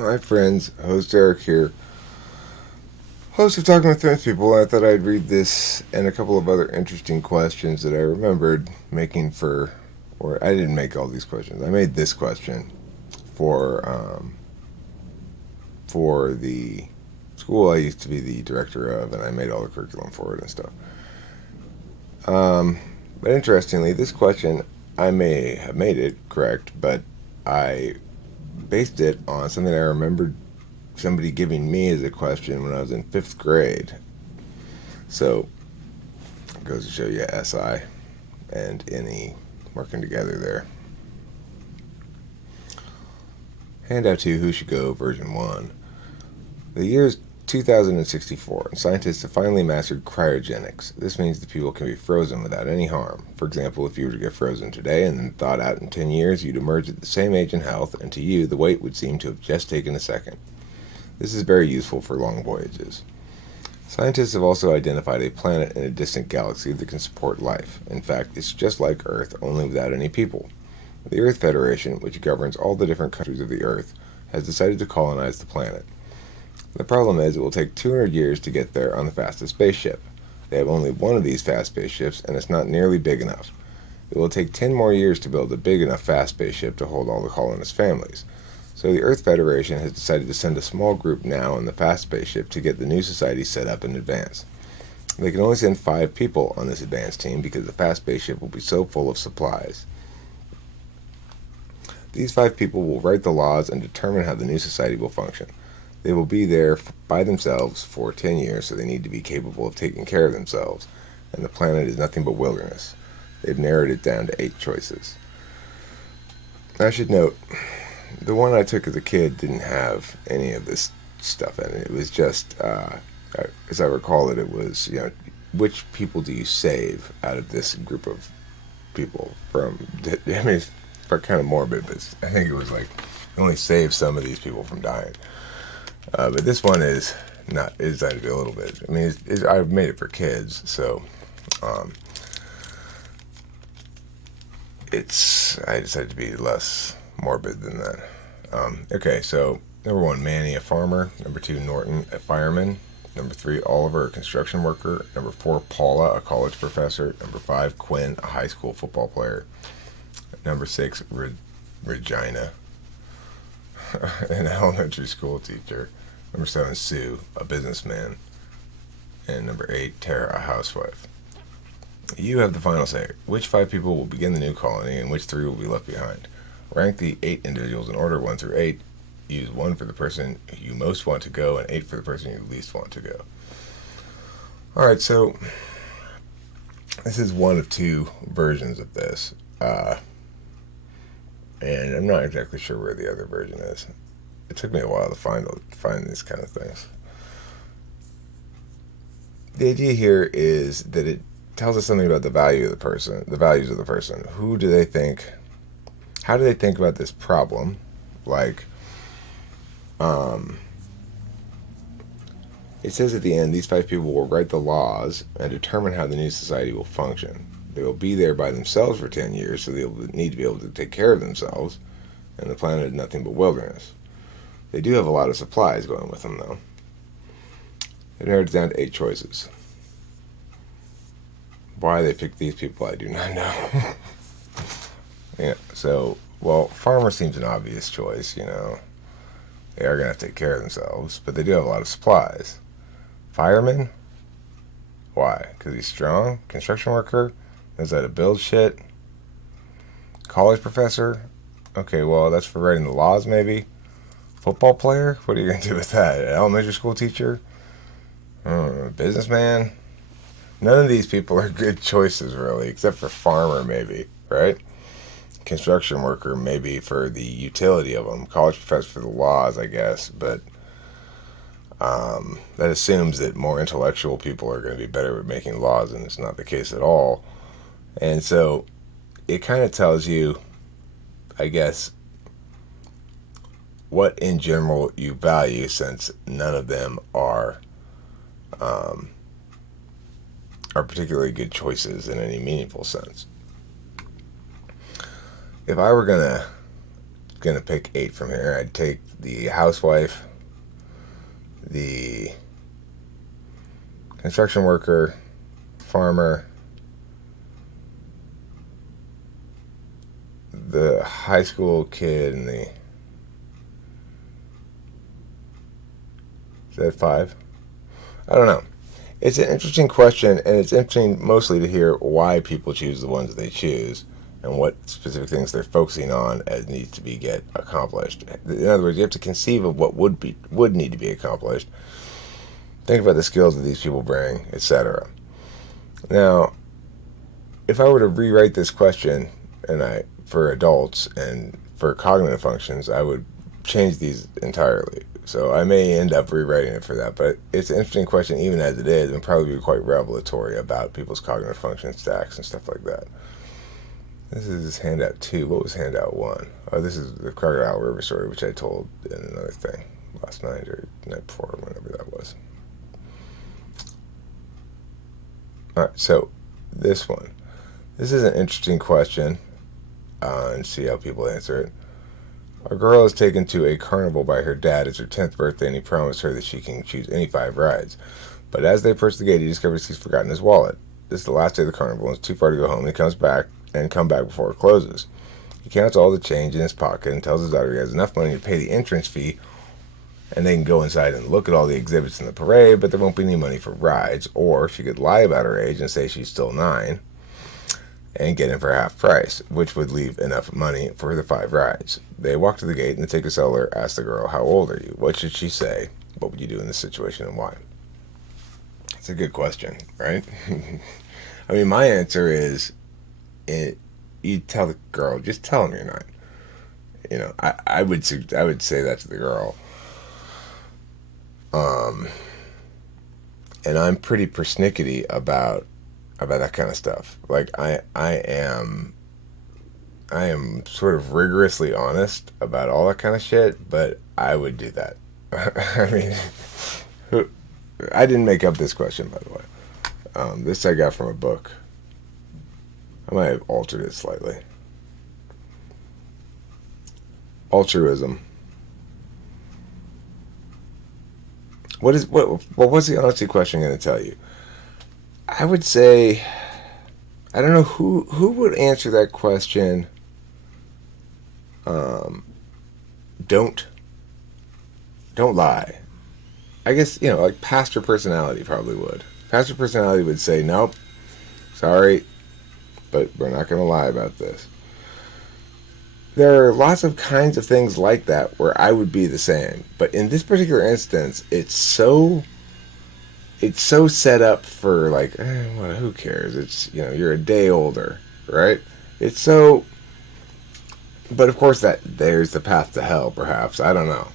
Hi, friends. Host Eric here. Host of Talking with Famous People. I thought I'd read this and a couple of other interesting questions that I remembered making for, or I didn't make all these questions. I made this question for for the school I used to be the director of, and I made all the curriculum for it and stuff. Um, but interestingly, this question I may have made it correct, but I based it on something I remembered somebody giving me as a question when I was in fifth grade. So it goes to show you SI and NE working together there. Handout 2, Who Should Go, version 1. The year is 2064, and scientists have finally mastered cryogenics. This means that people can be frozen without any harm. For example, if you were to get frozen today and then thawed out in 10 years, you'd emerge at the same age and health, and to you, the wait would seem to have just taken a second. This is very useful for long voyages. Scientists have also identified a planet in a distant galaxy that can support life. In fact, it's just like Earth, only without any people. The Earth Federation, which governs all the different countries of the Earth, has decided to colonize the planet. The problem is it will take 200 years to get there on the fastest spaceship. They have only one of these fast spaceships, and it's not nearly big enough. It will take 10 more years to build a big enough fast spaceship to hold all the colonist families. So the Earth Federation has decided to send a small group now on the fast spaceship to get the new society set up in advance. They can only send 5 people on this advanced team because the fast spaceship will be so full of supplies. These 5 people will write the laws and determine how the new society will function. They will be there by themselves for 10 years, so they need to be capable of taking care of themselves, and the planet is nothing but wilderness. They've narrowed it down to 8 choices. I should note, the one I took as a kid didn't have any of this stuff in it. It was just, as I recall it was, which people do you save out of this group of people from, I mean, it's kind of morbid, but I think it was like, only save some of these people from dying. But this one is not, is designed to be a little bit, I mean, I've made it for kids, so, I decided to be less morbid than that. Okay, so number 1, Manny, a farmer. Number 2, Norton, a fireman. Number 3, Oliver, a construction worker. Number 4, Paula, a college professor. Number 5, Quinn, a high school football player. Number 6, Regina, an elementary school teacher. Number 7, Sue, a businessman. And number 8, Tara, a housewife. You have the final say. Which 5 people will begin the new colony and which 3 will be left behind? Rank the 8 individuals in order 1 through 8. Use 1 for the person you most want to go and 8 for the person you least want to go. Alright, so this is one of 2 versions of this. And I'm not exactly sure where the other version is. It took me a while to find these kind of things. The idea here is that it tells us something about the value of the person, the values of the person. Who do they think? How do they think about this problem? Like, it says at the end, these 5 people will write the laws and determine how the new society will function. They will be there by themselves for 10 years, so they'll need to be able to take care of themselves, and the planet is nothing but wilderness. They do have a lot of supplies going with them, though. It narrowed it down to 8 choices. Why they picked these people, I do not know. Yeah, so, well, farmer seems an obvious choice, They are going to have to take care of themselves, but they do have a lot of supplies. Fireman? Why? Because he's strong? Construction worker? Knows how to build shit? College professor? Okay, well, that's for writing the laws, maybe. Football player? What are you going to do with that? An elementary school teacher? Businessman? None of these people are good choices, really, except for farmer, maybe, right? Construction worker, maybe for the utility of them. College professor for the laws, I guess, but that assumes that more intellectual people are going to be better at making laws, and it's not the case at all. And so it kind of tells you, I guess, what in general you value, since none of them are particularly good choices in any meaningful sense. If I were going to going to pick 8 from here. I'd take the housewife, the construction worker, farmer, the high school kid, and the... Is that 5? I don't know. It's an interesting question, and it's interesting mostly to hear why people choose the ones that they choose and what specific things they're focusing on as needs to be get accomplished. In other words, you have to conceive of what would need to be accomplished. Think about the skills that these people bring, etc. Now, if I were to rewrite this question for adults and for cognitive functions, I would change these entirely. So I may end up rewriting it for that, but it's an interesting question even as it is, and probably be quite revelatory about people's cognitive function stacks and stuff like that. This is handout 2. What was handout 1? Oh, this is the Crocodile River story, which I told in another thing last night or the night before, whenever that was. Alright, so this one. This is an interesting question, and see how people answer it. A girl is taken to a carnival by her dad. It's her 10th birthday, and he promised her that she can choose any 5 rides. But as they approach the gate, he discovers he's forgotten his wallet. This is the last day of the carnival, and it's too far to go home. He comes back before it closes. He counts all the change in his pocket and tells his daughter he has enough money to pay the entrance fee, and they can go inside and look at all the exhibits in the parade, but there won't be any money for rides. Or she could lie about her age and say she's still 9 and get in for half price, which would leave enough money for the 5 rides. They walk to the gate, and the ticket seller asks the girl, "How old are you?" What should she say? What would you do in this situation, and why? It's a good question, right? I mean, my answer is, you tell the girl, just tell him you're 9. You know, I would say that to the girl. And I'm pretty persnickety about that kind of stuff. Like I am sort of rigorously honest about all that kind of shit, but I would do that. I mean, I didn't make up this question, by the way. This I got from a book. I might have altered it slightly. Altruism. What's the honesty question going to tell you? I would say, I don't know who would answer that question. Don't lie. I guess, like pastor personality probably would. Pastor personality would say, nope, sorry, but we're not going to lie about this. There are lots of kinds of things like that where I would be the same. But in this particular instance, it's so set up for like, who cares? It's, you're a day older, right? It's so... But of course there's the path to hell, perhaps. I don't know.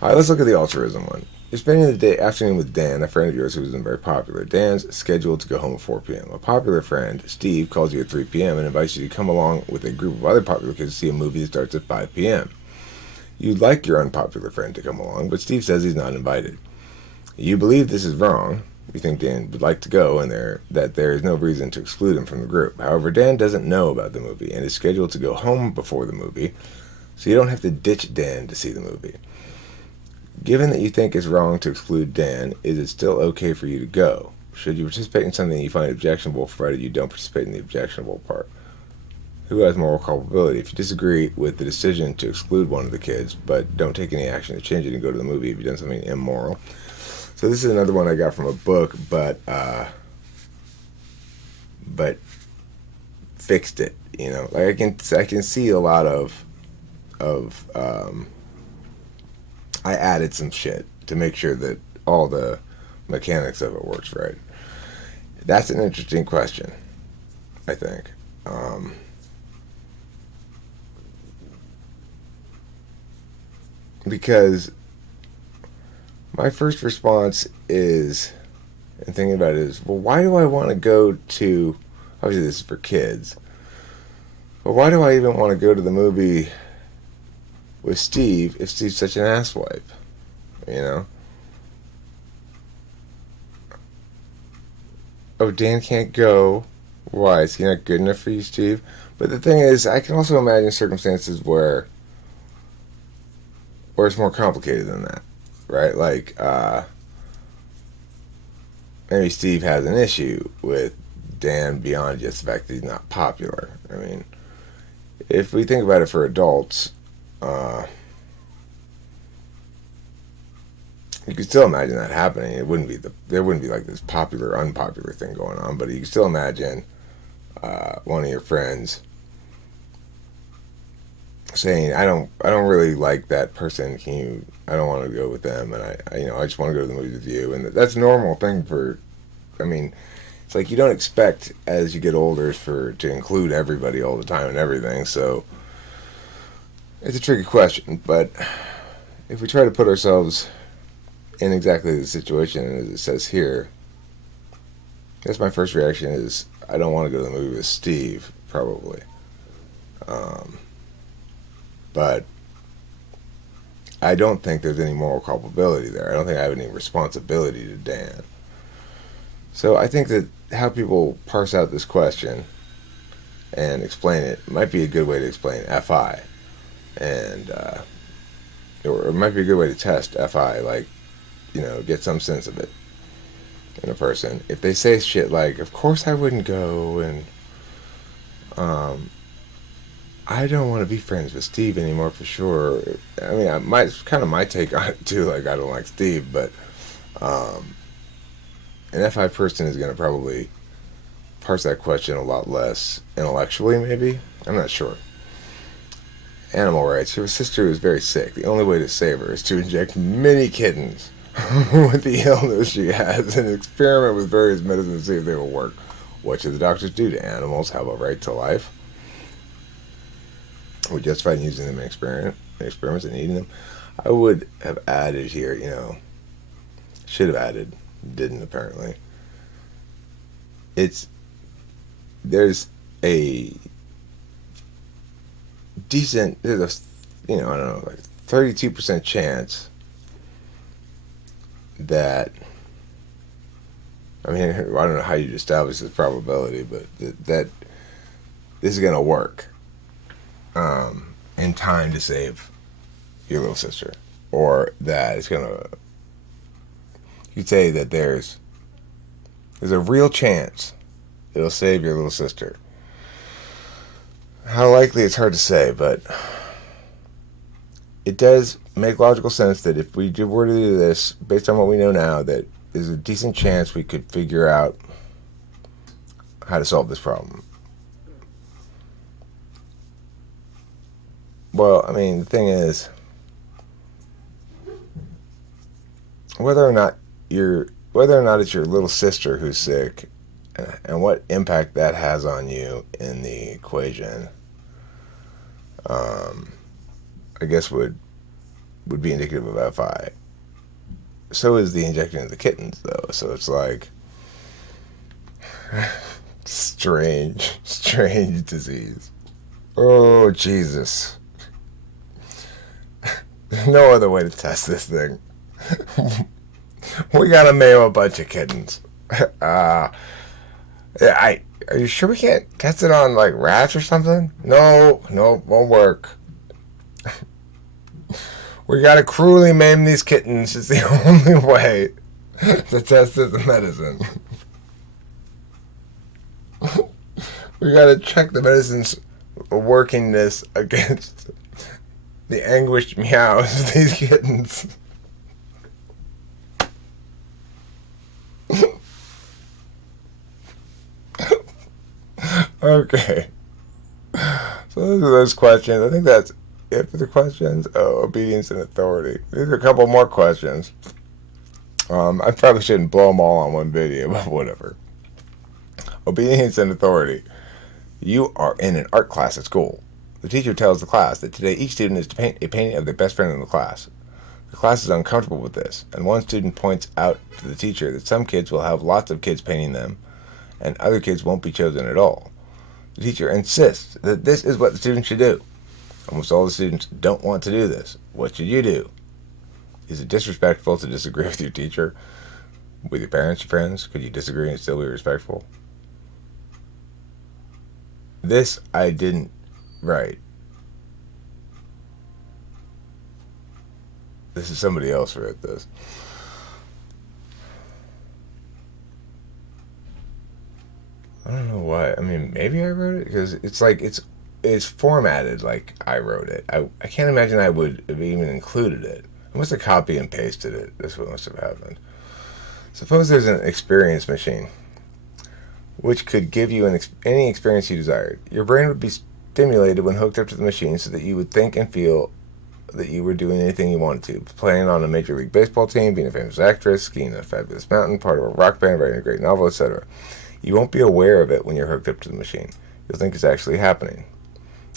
All right, let's look at the altruism one. You're spending the afternoon with Dan, a friend of yours who isn't very popular. Dan's scheduled to go home at 4 p.m. A popular friend, Steve, calls you at 3 p.m. and invites you to come along with a group of other popular kids to see a movie that starts at 5 p.m. You'd like your unpopular friend to come along, but Steve says he's not invited. You believe this is wrong. You think Dan would like to go, and that there is no reason to exclude him from the group. However, Dan doesn't know about the movie and is scheduled to go home before the movie, so you don't have to ditch Dan to see the movie. Given that you think it's wrong to exclude Dan, is it still okay for you to go? Should you participate in something you find objectionable, provided you don't participate in the objectionable part? Who has moral culpability? If you disagree with the decision to exclude one of the kids, but don't take any action to change it and go to the movie, have you done something immoral? So this is another one I got from a book, but fixed it. Like I can see a lot of I added some shit to make sure that all the mechanics of it works right. That's an interesting question, I think. Because my first response is, and thinking about it is, well, why do I want to go to, obviously this is for kids, but why do I even want to go to the movie with Steve if Steve's such an asswipe? Oh, Dan can't go. Why? Is he not good enough for you, Steve? But the thing is, I can also imagine circumstances where or it's more complicated than that, right? Like, maybe Steve has an issue with Dan beyond just the fact that he's not popular. I mean, if we think about it for adults, uh, you could still imagine that happening. There wouldn't be like this popular unpopular thing going on, but you can still imagine one of your friends saying, I don't really like that person. I don't want to go with them, and I just want to go to the movies with you." And that's a normal thing for. I mean, it's like you don't expect as you get older to include everybody all the time and everything. So it's a tricky question, but if we try to put ourselves in exactly the situation as it says here, I guess my first reaction is I don't want to go to the movie with Steve, probably. Um, but I don't think there's any moral culpability there. I don't think I have any responsibility to Dan. So I think that how people parse out this question and explain it might be a good way to explain FI. And, or it might be a good way to test FI, like, get some sense of it in a person. If they say shit like, of course I wouldn't go, and um, I don't want to be friends with Steve anymore for sure. I mean, it's kind of my take on it too. Like, I don't like Steve, but um, an FI person is going to probably parse that question a lot less intellectually, maybe. I'm not sure. Animal rights. Your sister is very sick. The only way to save her is to inject many kittens with the illness she has and experiment with various medicines to see if they will work. What should the doctors do to animals have a right to life? We justified in using them in experiments and eating them. I would have added here, should have added, didn't apparently. There's a I don't know, like 32% chance that, I mean, I don't know how you'd establish this probability, but that this is going to work in time to save your little sister. Or that it's going to, you'd say that there's a real chance it'll save your little sister. How likely, it's hard to say, but it does make logical sense that if we were to do this, based on what we know now, that there's a decent chance we could figure out how to solve this problem. Well, I mean, the thing is, whether or not it's your little sister who's sick, and what impact that has on you in the equation, I guess would be indicative of FI. So is the injection of the kittens, though. So it's like strange disease. Oh, Jesus. There's no other way to test this thing. We gotta maim a bunch of kittens. Are you sure we can't test it on, like, rats or something? No, won't work. We gotta cruelly maim these kittens. It's the only way to test this medicine. We gotta check the medicine's workingness against the anguished meows of these kittens. Okay. So those are those questions. I think that's it for the questions. Oh, obedience and authority. These are a couple more questions. I probably shouldn't blow them all on one video, but whatever. Obedience and authority. You are in an art class at school. The teacher tells the class that today each student is to paint a painting of their best friend in the class. The class is uncomfortable with this, and one student points out to the teacher that some kids will have lots of kids painting them, and other kids won't be chosen at all. The teacher insists that this is what the students should do. Almost all the students don't want to do this. What should you do? Is it disrespectful to disagree with your teacher? With your parents, your friends? Could you disagree and still be respectful? This I didn't write. This is somebody else wrote this. I don't know why. I mean, maybe I wrote it because it's like it's formatted like I wrote it. I can't imagine I would have even included it. I must have copy and pasted it. That's what must have happened. Suppose there's an experience machine, which could give you any experience you desired. Your brain would be stimulated when hooked up to the machine so that you would think and feel that you were doing anything you wanted to. Playing on a Major League Baseball team, being a famous actress, skiing on a fabulous mountain, part of a rock band, writing a great novel, etc. You won't be aware of it when you're hooked up to the machine. You'll think it's actually happening.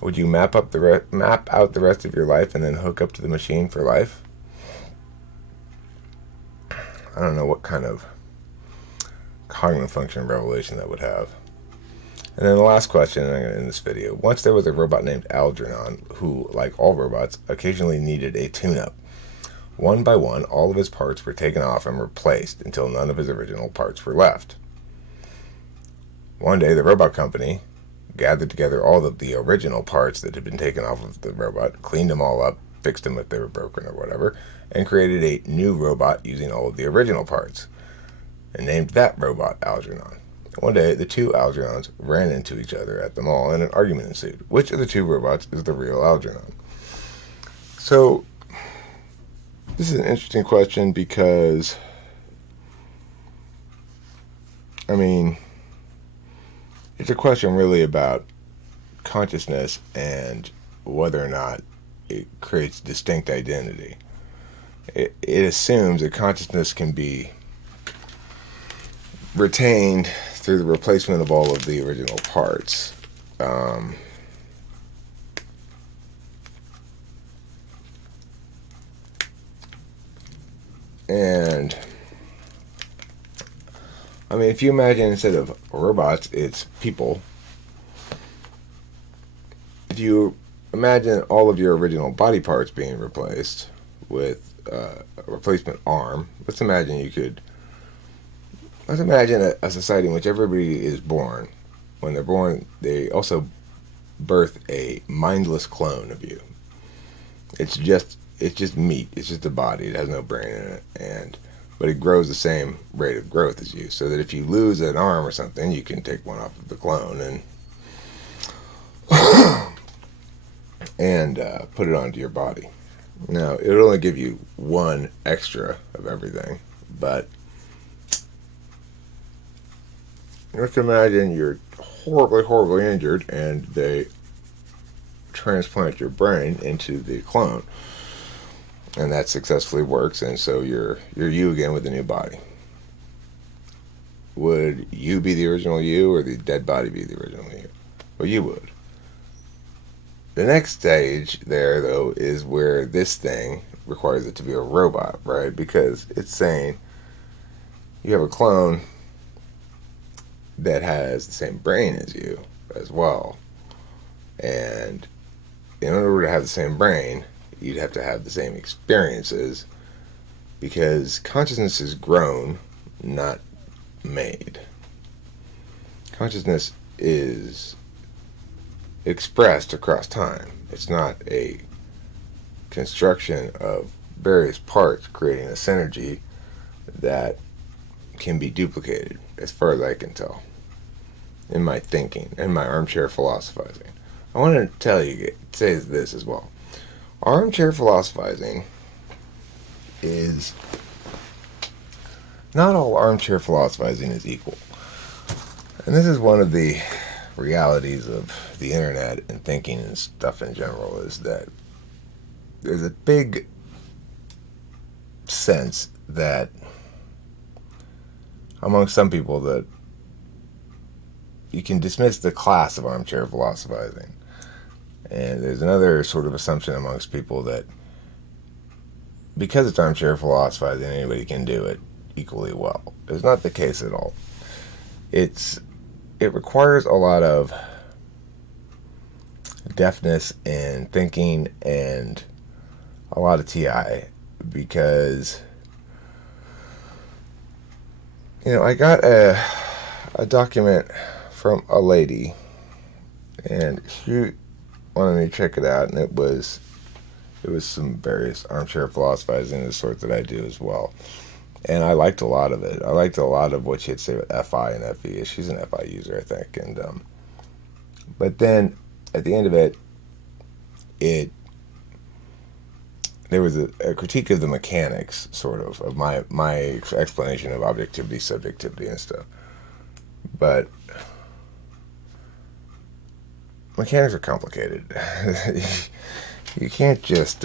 Would you map out the rest of your life and then hook up to the machine for life? I don't know what kind of cognitive function revelation that would have. And then the last question, and I'm going to end this video. Once there was a robot named Algernon who, like all robots, occasionally needed a tune-up. One by one, all of his parts were taken off and replaced until none of his original parts were left. One day, the robot company gathered together all of the original parts that had been taken off of the robot, cleaned them all up, fixed them if they were broken or whatever, and created a new robot using all of the original parts, and named that robot Algernon. One day, the two Algernons ran into each other at the mall, and an argument ensued. Which of the two robots is the real Algernon? So, this is an interesting question because, I mean, it's a question really about consciousness and whether or not it creates distinct identity. It assumes that consciousness can be retained through the replacement of all of the original parts. And I mean, if you imagine instead of robots, it's people. If you imagine all of your original body parts being replaced with a replacement arm, let's imagine a society in which everybody is born. When they're born, they also birth a mindless clone of you. It's just meat. It's just a body. It has no brain in it, but it grows the same rate of growth as you. So that if you lose an arm or something, you can take one off of the clone and put it onto your body. Now, it'll only give you one extra of everything, but let's imagine you're horribly, horribly injured and they transplant your brain into the clone. And that successfully works, and so you're you again with a new body. Would you be the original you, or the dead body be the original you? Well, you would. The next stage there, though, is where this thing requires it to be a robot, right? Because it's saying you have a clone that has the same brain as you as well. And in order to have the same brain, you'd have to have the same experiences, because consciousness is grown, not made. Consciousness is expressed across time. It's not a construction of various parts creating a synergy that can be duplicated, as far as I can tell, in my thinking, in my armchair philosophizing. I want to say this as well. Armchair philosophizing is not all armchair philosophizing is equal. And this is one of the realities of the internet and thinking and stuff in general, is that there's a big sense that among some people that you can dismiss the class of armchair philosophizing. And there's another sort of assumption amongst people that because it's armchair philosophizing, anybody can do it equally well. It's not the case at all. It requires a lot of deftness and thinking and a lot of TI, because I got a document from a lady, and she wanted me to check it out, and it was It was some various armchair philosophizing of the sort that I do as well. And I liked a lot of it. I liked a lot of what she had to say about FI and FE. She's an FI user, I think. And but then at the end of it, there was a critique of the mechanics, sort of my explanation of objectivity, subjectivity, and stuff. But mechanics are complicated. You can't just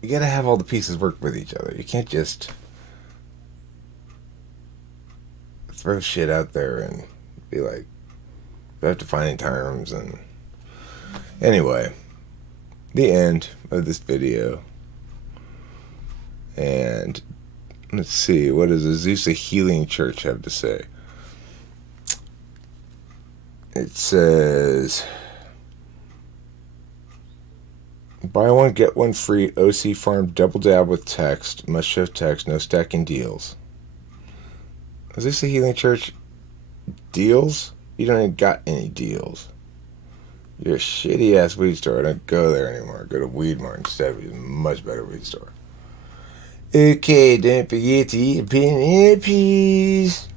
you got to have all the pieces work with each other. You can't just throw shit out there and be like, without defining terms. And anyway, the end of this video. And let's see, what does Azusa Healing Church have to say? It says, buy one, get one free OC Farm double dab with text. Must show text, no stacking deals. Azusa Healing Church deals? You don't even got any deals. You're a shitty ass weed store. Don't go there anymore. Go to Weedmart instead. It's a much better weed store. Okay, don't forget to eat a pen and peas.